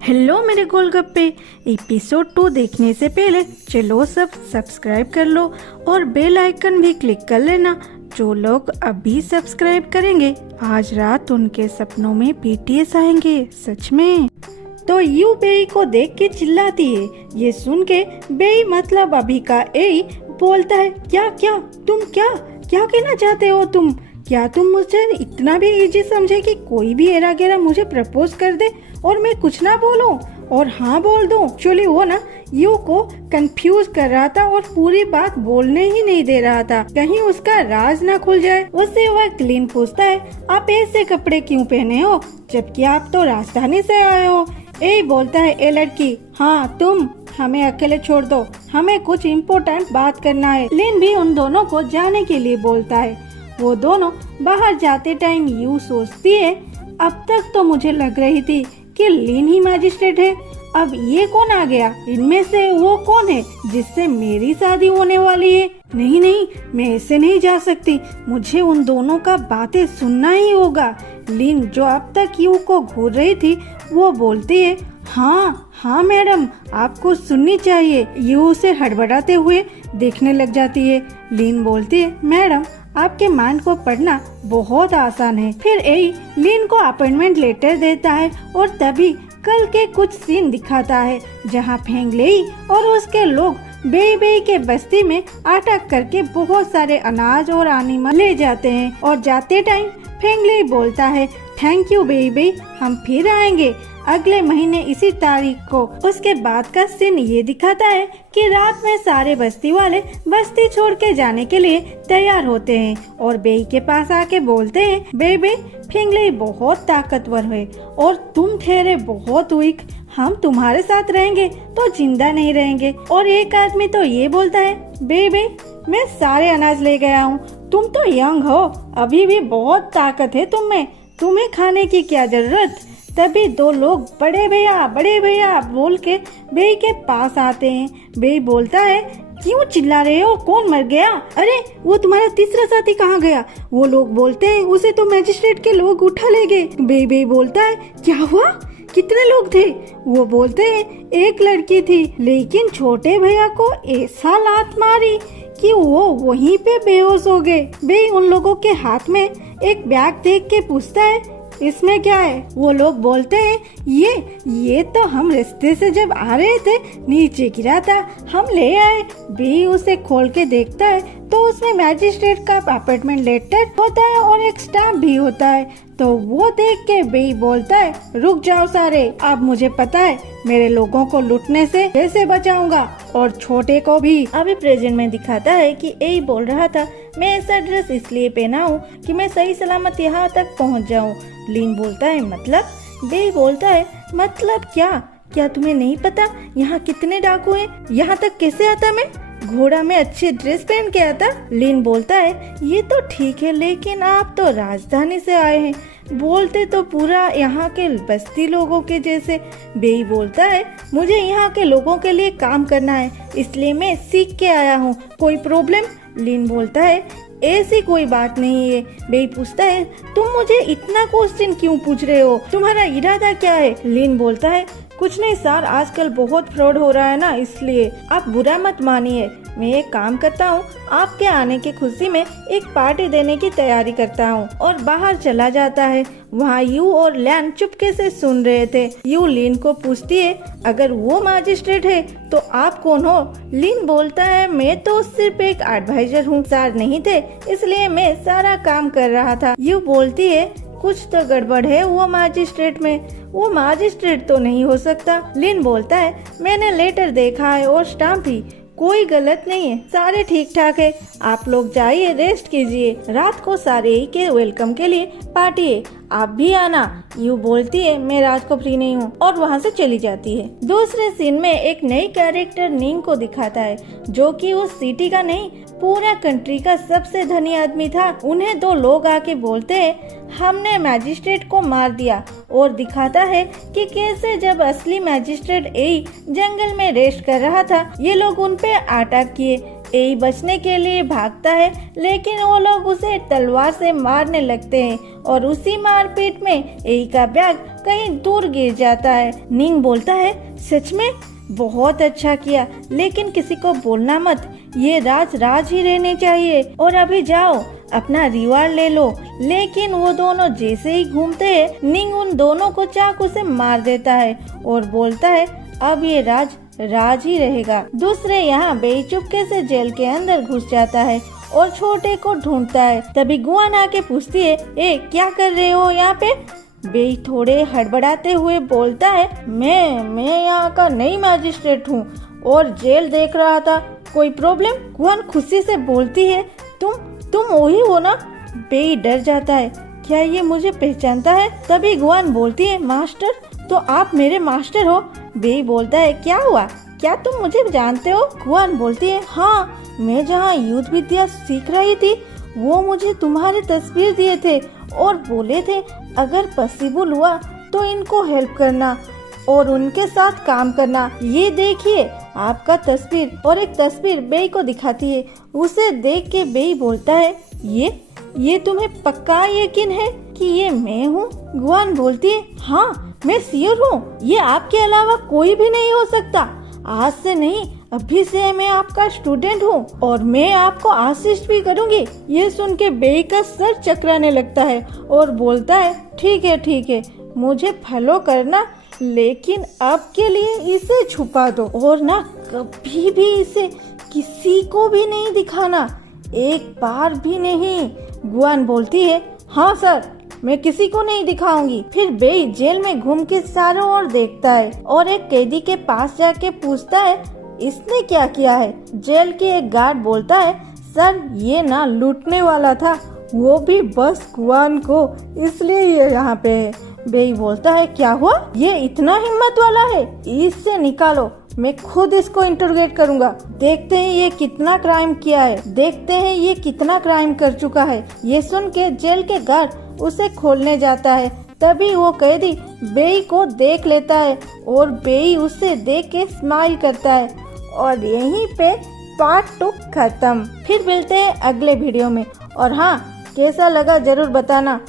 Hello मेरे गोलगप्पे। Episode 2 देखने से पहले चलो सब सब्सक्राइब कर लो और बेल आइकन भी क्लिक कर लेना। जो लोग अभी सब्सक्राइब करेंगे आज रात उनके सपनों में बीटीएस आएंगे सच में। तो यू बेई को देख के चिल्लाती है। ये सुन के बेई मतलब अभी का ए बोलता है, क्या क्या तुम क्या क्या कहना चाहते हो तुम? क्या तुम मुझे इतना भी इजी समझे कि कोई भी एरा गेरा मुझे प्रपोज कर दे और मैं कुछ ना बोलूं और हाँ बोल दूं? एक्चुअली वो ना यू को कंफ्यूज कर रहा था और पूरी बात बोलने ही नहीं दे रहा था, कहीं उसका राज ना खुल जाए। उससे वह क्लीन पूछता है, आप ऐसे कपड़े क्यों पहने हो जबकि आप तो राजधानी से आए हो? ए बोलता है, ए लड़की, हाँ तुम हमें अकेले छोड़ दो, हमें कुछ इम्पोर्टेंट बात करना है। लिन भी उन दोनों को जाने के लिए बोलता है। वो दोनों बाहर जाते टाइम यू सोचती है, अब तक तो मुझे लग रही थी कि लिन ही मैजिस्ट्रेट है, अब ये कौन आ गया? इनमें से वो कौन है जिससे मेरी शादी होने वाली है? नहीं नहीं, मैं ऐसे नहीं जा सकती, मुझे उन दोनों का बातें सुनना ही होगा। लिन जो अब तक यू को घूर रही थी वो बोलती है, हाँ हाँ मैडम आपको सुननी चाहिए। यू उसे हड़बड़ाते हुए देखने लग जाती है। लिन बोलती है, मैडम आपके माइंड को पढ़ना बहुत आसान है। फिर ए लिन को अपॉइंटमेंट लेटर देता है और तभी कल के कुछ सीन दिखाता है जहां फेंगलेई और उसके लोग बेई बेई के बस्ती में अटैक करके बहुत सारे अनाज और एनिमल ले जाते हैं और जाते टाइम फेंगलेई बोलता है, थैंक यू बेई बेई, हम फिर आएंगे अगले महीने इसी तारीख को। उसके बाद का सीन ये दिखाता है कि रात में सारे बस्ती वाले बस्ती छोड़ के जाने के लिए तैयार होते हैं और बेई के पास आके बोलते हैं, बेई बेई फेंगलेई बहुत ताकतवर है और तुम ठहरे बहुत वीक, हम तुम्हारे साथ रहेंगे तो जिंदा नहीं रहेंगे। और एक आदमी तो ये बोलता है, बेई बेई मैं सारे अनाज ले गया हूँ, तुम तो यंग हो, अभी भी बहुत ताकत है तुम में, तुम्हें खाने की क्या जरूरत? तभी दो लोग बड़े भैया बोल के बेई के पास आते हैं। बेई बोलता है, क्यों चिल्ला रहे हो, कौन मर गया? अरे वो तुम्हारा तीसरा साथी कहाँ गया? वो लोग बोलते हैं, उसे तो मैजिस्ट्रेट के लोग उठा ले गए। बेई बोलता है, क्या हुआ, कितने लोग थे? वो बोलते हैं, एक लड़की थी लेकिन छोटे भैया को ऐसा लात मारी कि वो वहीं पे बेहोश हो गए। बेई उन लोगों के हाथ में एक बैग देख के पूछता है, इसमें क्या है? वो लोग बोलते हैं, ये तो हम रास्ते से जब आ रहे थे नीचे गिरा था, हम ले आए। बेई उसे खोल के देखता है तो उसमें मैजिस्ट्रेट का अपॉइंटमेंट लेटर होता है और एक स्टैम्प भी होता है। तो वो देख के बेई बोलता है, रुक जाओ सारे, अब मुझे पता है मेरे लोगों को लूटने से कैसे बचाऊंगा और छोटे को भी। अभी प्रेजेंट में दिखाता है कि ए बोल रहा था, मैं ऐसा ड्रेस इसलिए पहना हूँ कि मैं सही सलामत यहाँ तक पहुँच जाऊँ। लिन बोलता है, मतलब? बेई बोलता है, मतलब क्या तुम्हें नहीं पता यहाँ कितने डाकू हैं? यहाँ तक कैसे आता मैं? घोड़ा में अच्छे ड्रेस पहन के आता। लिन बोलता है, ये तो ठीक है लेकिन आप तो राजधानी से आए हैं, बोलते तो पूरा यहाँ के बस्ती लोगों के जैसे। बेई बोलता है, मुझे यहाँ के लोगों के लिए काम करना है इसलिए मैं सीख के आया हूँ, कोई प्रॉब्लम? लिन बोलता है, ऐसी कोई बात नहीं है। बेई पूछता है, तुम मुझे इतना क्वेश्चन क्यों पूछ रहे हो, तुम्हारा इरादा क्या है? लिन बोलता है, कुछ नहीं सर, आजकल बहुत फ्रॉड हो रहा है ना, इसलिए आप बुरा मत मानिए। मैं एक काम करता हूँ, आपके आने की खुशी में एक पार्टी देने की तैयारी करता हूँ और बाहर चला जाता है। वहाँ यू और लैन चुपके से सुन रहे थे। यू लिन को पूछती है, अगर वो मैजिस्ट्रेट है तो आप कौन हो? लिन बोलता है, मैं तो सिर्फ एक एडवाइजर हूँ, सर नहीं थे इसलिए मैं सारा काम कर रहा था। यू बोलती है, कुछ तो गड़बड़ है वो मैजिस्ट्रेट में, वो मैजिस्ट्रेट तो नहीं हो सकता। लिन बोलता है, मैंने लेटर देखा है और स्टाम्प भी, कोई गलत नहीं है, सारे ठीक ठाक है, आप लोग जाइए रेस्ट कीजिए, रात को सारे ही के वेलकम के लिए पार्टी है, आप भी आना। यू बोलती है, मैं रात को फ्री नहीं हूँ और वहाँ से चली जाती है। दूसरे सीन में एक नई कैरेक्टर निंग को दिखाता है जो कि उस सिटी का नहीं पूरा कंट्री का सबसे धनी आदमी था। उन्हें दो लोग आके बोलते हैं, हमने मैजिस्ट्रेट को मार दिया और दिखाता है कि कैसे जब असली मैजिस्ट्रेट ए जंगल में रेस्ट कर रहा था ये लोग उन पे अटैक किए। एई बचने के लिए भागता है, लेकिन वो लोग उसे तलवार से मारने लगते हैं और उसी मारपीट में एई का बैग कहीं दूर गिर जाता है। निंग बोलता है, सच में बहुत अच्छा किया, लेकिन किसी को बोलना मत, ये राज राज ही रहने चाहिए। और अभी जाओ अपना रिवार्ड ले लो। लेकिन वो दोनों जैसे ही घूमते हैं, निंग उन दोनों को चाकू से मार देता है और बोलता है, अब ये राज राज ही रहेगा। दूसरे यहाँ बेई चुपके से जेल के अंदर घुस जाता है और छोटे को ढूंढता है। तभी गुआन आके पूछती है, ए क्या कर रहे हो यहाँ पे? बेई थोड़े हड़बड़ाते हुए बोलता है, मैं यहाँ का नई मजिस्ट्रेट हूँ और जेल देख रहा था। कोई प्रॉब्लम? गुआन खुशी से बोलती है, तुम वही हो ना? बेई डर जाता है, क्या ये मुझे पहचानता है? तभी गुआन बोलती है, मास्टर, तो आप मेरे मास्टर हो? बेई बोलता है, क्या हुआ, क्या तुम मुझे जानते हो? गुआन बोलती है, हाँ, मैं जहाँ युद्ध विद्या सीख रही थी, वो मुझे तुम्हारी तस्वीर दिए थे और बोले थे अगर पॉसिबल हुआ तो इनको हेल्प करना और उनके साथ काम करना। ये देखिए आपका तस्वीर। और एक तस्वीर बेई को दिखाती है। उसे देख के बेई बोलता है, ये तुम्हें पक्का यकीन है कि ये मैं हूँ? गुआन बोलती है, हाँ, मैं श्योर हूँ, ये आपके अलावा कोई भी नहीं हो सकता। आज से नहीं, अभी से मैं आपका स्टूडेंट हूँ और मैं आपको असिस्ट भी करूँगी। ये सुन के बेई का सर चकराने लगता है और बोलता है, ठीक है, मुझे फॉलो करना, लेकिन अब के लिए इसे छुपा दो और ना कभी भी इसे किसी को भी नहीं दिखाना, एक बार भी नहीं। गुआन बोलती है, हाँ सर, मैं किसी को नहीं दिखाऊंगी। फिर बेई जेल में घूम के चारों ओर देखता है और एक कैदी के पास जाके पूछता है, इसने क्या किया है? जेल के एक गार्ड बोलता है, सर ये ना लूटने वाला था, वो भी बस गुआन को, इसलिए ये यहाँ पे है। बेई बोलता है, क्या हुआ? ये इतना हिम्मत वाला है? इससे निकालो, मैं खुद इसको इंटरोगेट करूंगा। देखते हैं ये कितना क्राइम किया है, देखते हैं ये कितना क्राइम कर चुका है। ये सुन के जेल के गार्ड उसे खोलने जाता है। तभी वो कैदी बेई को देख लेता है और बेई उसे देख के स्माइल करता है। और यहीं पे पार्ट 2 खत्म। फिर मिलते हैं अगले वीडियो में। और हाँ, कैसा लगा जरूर बताना।